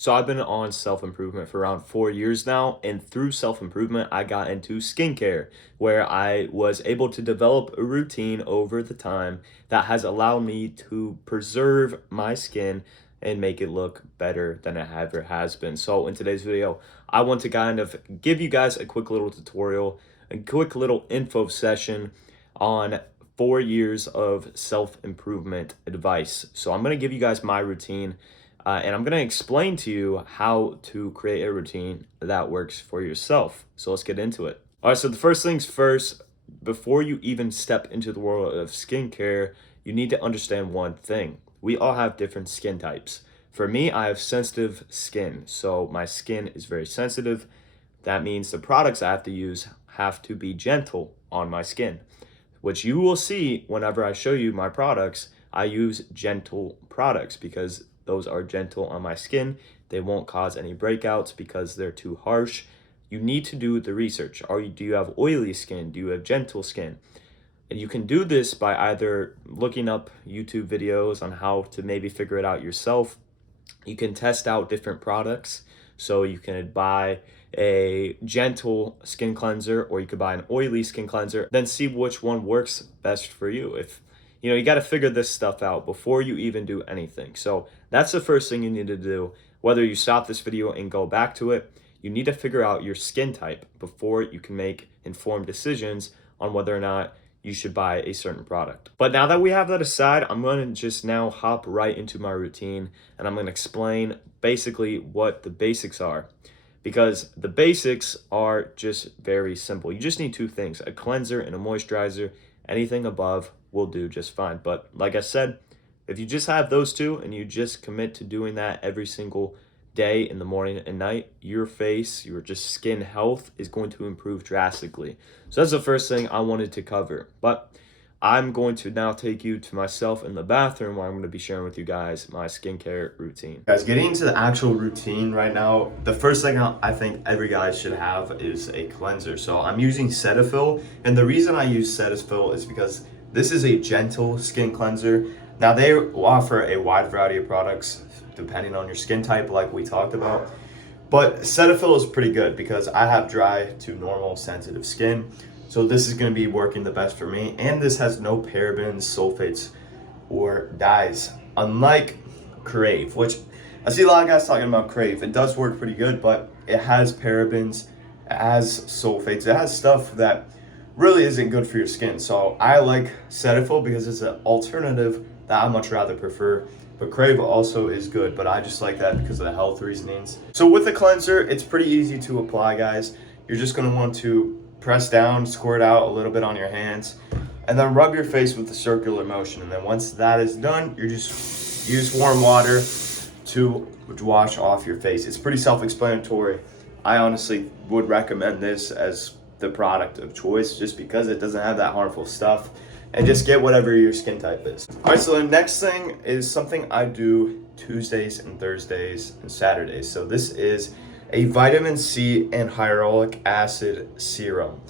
So I've been on self-improvement for around 4 years now, and through self-improvement, I got into skincare, where I was able to develop a routine over the time that has allowed me to preserve my skin and make it look better than it ever has been. So in today's video, I want to kind of give you guys a quick little tutorial, a quick little info session on 4 years of self-improvement advice. So I'm going to give you guys my routine and I'm going to explain to you how to create a routine that works for yourself. So let's get into it. All right, so the first things first, before you even step into the world of skincare, you need to understand one thing. We all have different skin types. For me, I have sensitive skin, so my skin is very sensitive. That means the products I have to use have to be gentle on my skin, which you will see whenever I show you my products. I use gentle products because those are gentle on my skin. They won't cause any breakouts because they're too harsh. You need to do the research. Do you have oily skin? Do you have gentle skin? And you can do this by either looking up YouTube videos on how to maybe figure it out yourself. You can test out different products. So you can buy a gentle skin cleanser, or you could buy an oily skin cleanser, then see which one works best for you. If you got to figure this stuff out before you even do anything. So that's the first thing you need to do. Whether you stop this video and go back to it, you need to figure out your skin type before you can make informed decisions on whether or not you should buy a certain product. But now that we have that aside, I'm going to just now hop right into my routine, and I'm going to explain basically what the basics are, because the basics are just very simple. You just need two things: a cleanser and a moisturizer. Anything above will do just fine. But like I said, if you just have those two and you just commit to doing that every single day, in the morning and night, your face, your just skin health is going to improve drastically. So that's the first thing I wanted to cover. But I'm going to now take you to myself in the bathroom, where I'm going to be sharing with you guys my skincare routine. Guys, getting into the actual routine right now, the first thing I think every guy should have is a cleanser. So I'm using Cetaphil, and the reason I use Cetaphil is because this is a gentle skin cleanser. Now they offer a wide variety of products depending on your skin type, like we talked about. But Cetaphil is pretty good because I have dry to normal sensitive skin. So this is going to be working the best for me. And this has no parabens, sulfates, or dyes. Unlike Crave, which I see a lot of guys talking about Crave. It does work pretty good, but it has parabens, it has sulfates, it has stuff that really isn't good for your skin. So I like Cetaphil because it's an alternative that I much rather prefer. But Crave also is good, but I just like that because of the health reasonings. So with the cleanser, it's pretty easy to apply, guys. You're just gonna want to press down, squirt out a little bit on your hands, and then rub your face with the circular motion. And then once that is done, you just use warm water to wash off your face. It's pretty self-explanatory. I honestly would recommend this as the product of choice just because it doesn't have that harmful stuff. And just get whatever your skin type is. All right, so the next thing is something I do Tuesdays and Thursdays and Saturdays. So this is a vitamin C and hyaluronic acid serum.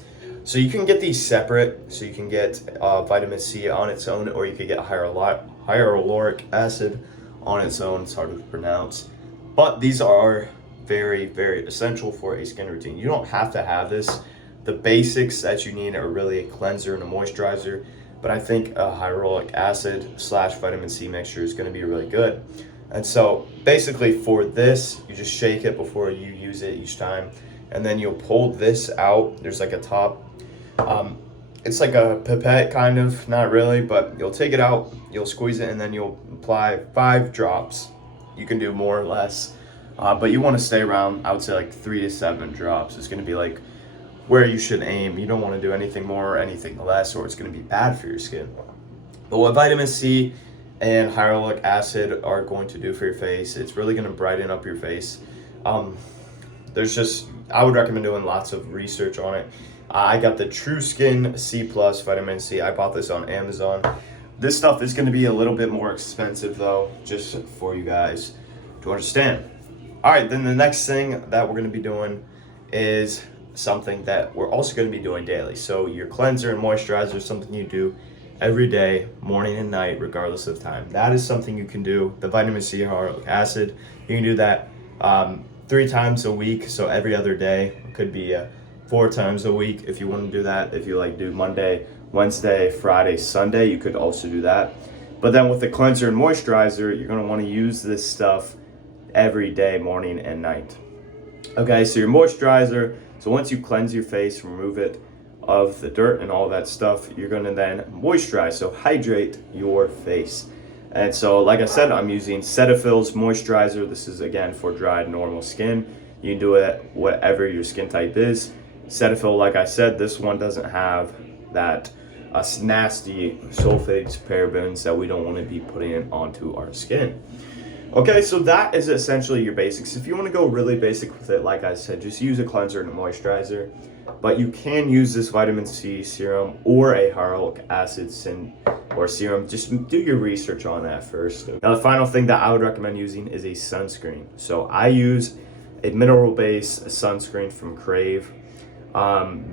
So you can get these separate. So you can get vitamin C on its own, or you could get hyaluronic acid on its own. It's hard to pronounce. But these are very, very essential for a skin routine. You don't have to have this. The basics that you need are really a cleanser and a moisturizer. But I think a hyaluronic acid / vitamin C mixture is going to be really good. And so basically for this, you just shake it before you use it each time. And then you'll pull this out. There's like a top. It's like a pipette kind of, not really, but you'll take it out, you'll squeeze it, and then you'll apply 5 drops. You can do more or less, but you want to stay around, I would say like 3 to 7 drops. It's going to be like where you should aim. You don't want to do anything more or anything less, or it's going to be bad for your skin. But what vitamin C and hyaluronic acid are going to do for your face, it's really going to brighten up your face. I would recommend doing lots of research on it. I got the True Skin C Plus vitamin C. I bought this on Amazon. This stuff is going to be a little bit more expensive though, just for you guys to understand. All right, then the next thing that we're going to be doing is something that we're also going to be doing daily. So your cleanser and moisturizer is something you do every day, morning and night, regardless of time. That is something you can do. The vitamin C hyaluronic acid, you can do that 3 times a week, so every other day. It could be 4 times a week if you want to do that. If you like do Monday, Wednesday, Friday, Sunday, you could also do that. But then with the cleanser and moisturizer, you're going to want to use this stuff every day, morning and night. Okay, so your moisturizer, so once you cleanse your face, remove it of the dirt and all that stuff, you're going to then moisturize, so hydrate your face. And so, like I said, I'm using Cetaphil's moisturizer. This is, again, for dry, normal skin. You can do it whatever your skin type is. Cetaphil, like I said, this one doesn't have that nasty sulfates, parabens that we don't want to be putting it onto our skin. Okay, so that is essentially your basics. If you want to go really basic with it, like I said, just use a cleanser and a moisturizer. But you can use this vitamin C serum or a hyaluronic acid serum. Just do your research on that first. Now, the final thing that I would recommend using is a sunscreen. So I use a mineral-based sunscreen from Crave.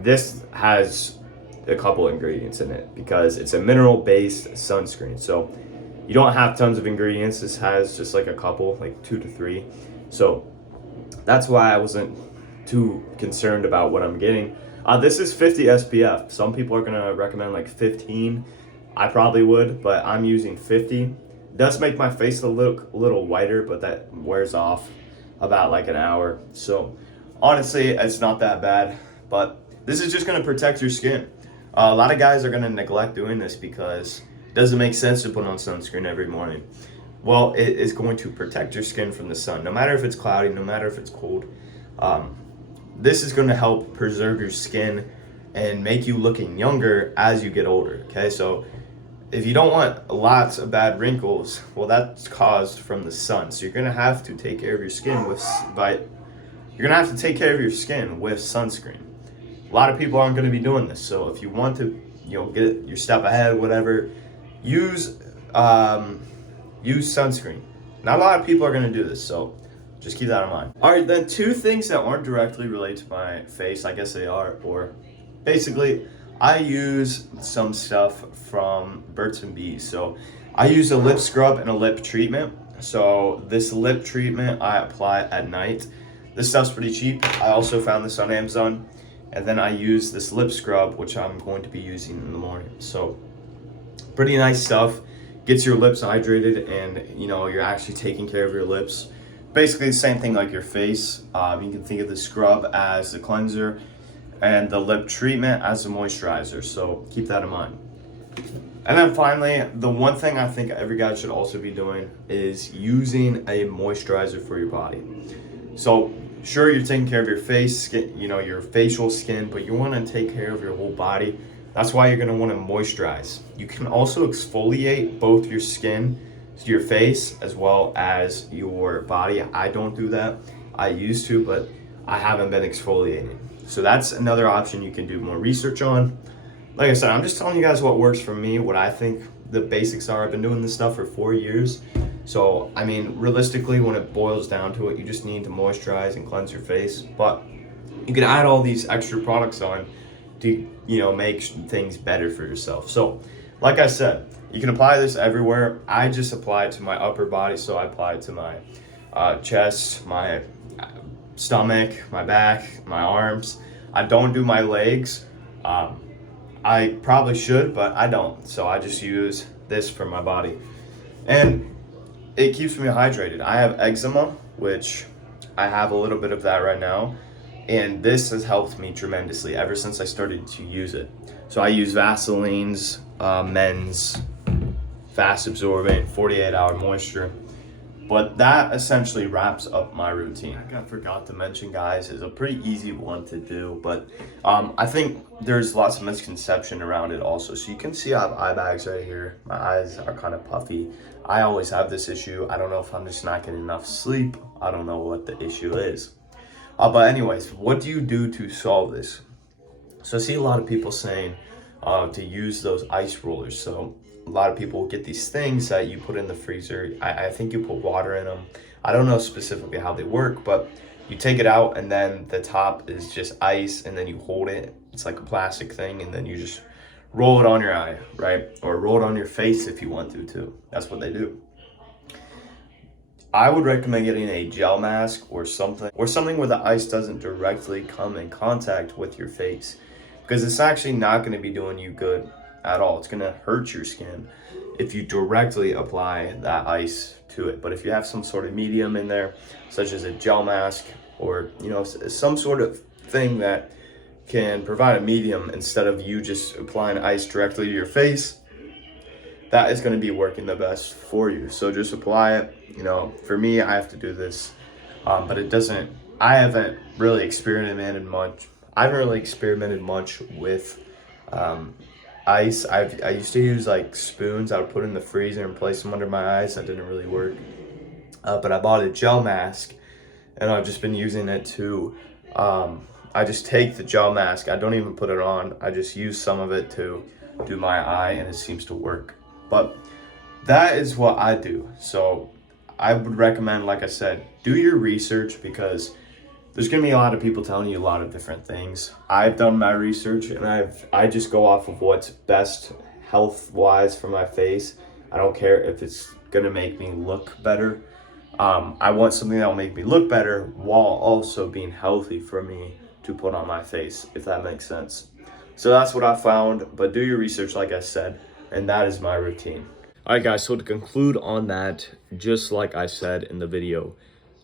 This has a couple ingredients in it because it's a mineral-based sunscreen. So you don't have tons of ingredients. This has just like a couple, like 2 to 3. So that's why I wasn't too concerned about what I'm getting. This is 50 SPF. Some people are gonna recommend like 15. I probably would, but I'm using 50. It does make my face look a little whiter, but that wears off about like an hour. So honestly, it's not that bad, but this is just gonna protect your skin. A lot of guys are gonna neglect doing this because it doesn't make sense to put on sunscreen every morning. Well, it is going to protect your skin from the sun, no matter if it's cloudy, no matter if it's cold. This is going to help preserve your skin and make you looking younger as you get older. Okay, so if you don't want lots of bad wrinkles, well, that's caused from the sun. So you're going to have to take care of your skin with sunscreen. A lot of people aren't going to be doing this. So if you want to, get your step ahead, whatever, use sunscreen. Not a lot of people are going to do this, so just keep that in mind. All right, then 2 things that aren't directly related to my face, I guess they are, or basically, I use some stuff from Burt's Bees. So I use a lip scrub and a lip treatment. So this lip treatment I apply at night. This stuff's pretty cheap. I also found this on Amazon. And then I use this lip scrub, which I'm going to be using in the morning. So pretty nice stuff. Gets your lips hydrated and, you're actually taking care of your lips. Basically the same thing like your face. You can think of the scrub as the cleanser and the lip treatment as the moisturizer. So keep that in mind. And then finally, the one thing I think every guy should also be doing is using a moisturizer for your body. So sure, you're taking care of your face, skin, your facial skin, but you want to take care of your whole body. That's why you're going to want to moisturize. You can also exfoliate both your skin, your face, as well as your body. I don't do that. I used to, but I haven't been exfoliating. So that's another option you can do more research on. Like I said, I'm just telling you guys what works for me, what I think the basics are. I've been doing this stuff for 4 years. So, realistically, when it boils down to it, you just need to moisturize and cleanse your face. But you can add all these extra products on to, make things better for yourself. So, like I said, you can apply this everywhere. I just apply it to my upper body. So I apply it to my chest, my stomach, my back, my arms. I don't do my legs. I probably should, but I don't. So I just use this for my body. And it keeps me hydrated. I have eczema, which I have a little bit of that right now. And this has helped me tremendously ever since I started to use it. So I use Vaseline's Men's Fast Absorbent 48-hour moisture. But that essentially wraps up my routine. I forgot to mention, guys, is a pretty easy one to do, but I think there's lots of misconception around it also. So you can see I have eye bags right here. My eyes are kind of puffy. I always have this issue. I don't know if I'm just not getting enough sleep. I don't know what the issue is. But anyways, what do you do to solve this? So I see a lot of people saying to use those ice rollers. So a lot of people get these things that you put in the freezer. I think you put water in them. I don't know specifically how they work, but you take it out and then the top is just ice and then you hold it. It's like a plastic thing and then you just roll it on your eye, right? Or roll it on your face if you want to too. That's what they do. I would recommend getting a gel mask or something where the ice doesn't directly come in contact with your face, because it's actually not going to be doing you good at all. It's going to hurt your skin if you directly apply that ice to it. But if you have some sort of medium in there, such as a gel mask, or some sort of thing that can provide a medium instead of you just applying ice directly to your face, that is going to be working the best for you. So just apply it. For me, I have to do this, but I haven't really experimented much. I haven't really experimented much with ice. I used to use like spoons. I would put in the freezer and place them under my eyes. That didn't really work. But I bought a gel mask, and I've just been using it to. I just take the gel mask. I don't even put it on. I just use some of it to do my eye, and it seems to work. But that is what I do. So I would recommend, like I said, do your research, because there's going to be a lot of people telling you a lot of different things. I've done my research, and I just go off of what's best health wise for my face. I don't care if it's going to make me look better. I want something that will make me look better while also being healthy for me to put on my face, if that makes sense. So that's what I found, but do your research, like I said, and that is my routine. All right, guys, so to conclude on that, just like I said in the video,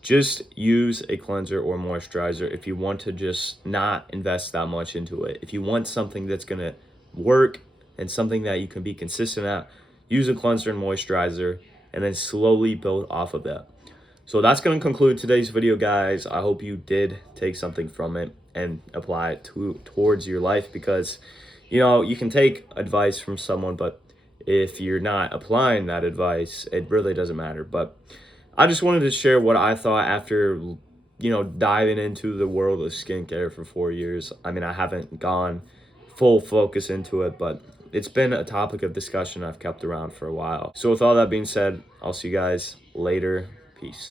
just use a cleanser or moisturizer if you want to just not invest that much into it. If you want something that's going to work and something that you can be consistent at, use a cleanser and moisturizer, and then slowly build off of that. So that's going to conclude today's video, guys. I hope you did take something from it and apply it towards your life, because you can take advice from someone, but if you're not applying that advice, it really doesn't matter. But I just wanted to share what I thought after diving into the world of skincare for 4 years. I mean, I haven't gone full focus into it, but it's been a topic of discussion I've kept around for a while. So with all that being said, I'll see you guys later. Peace.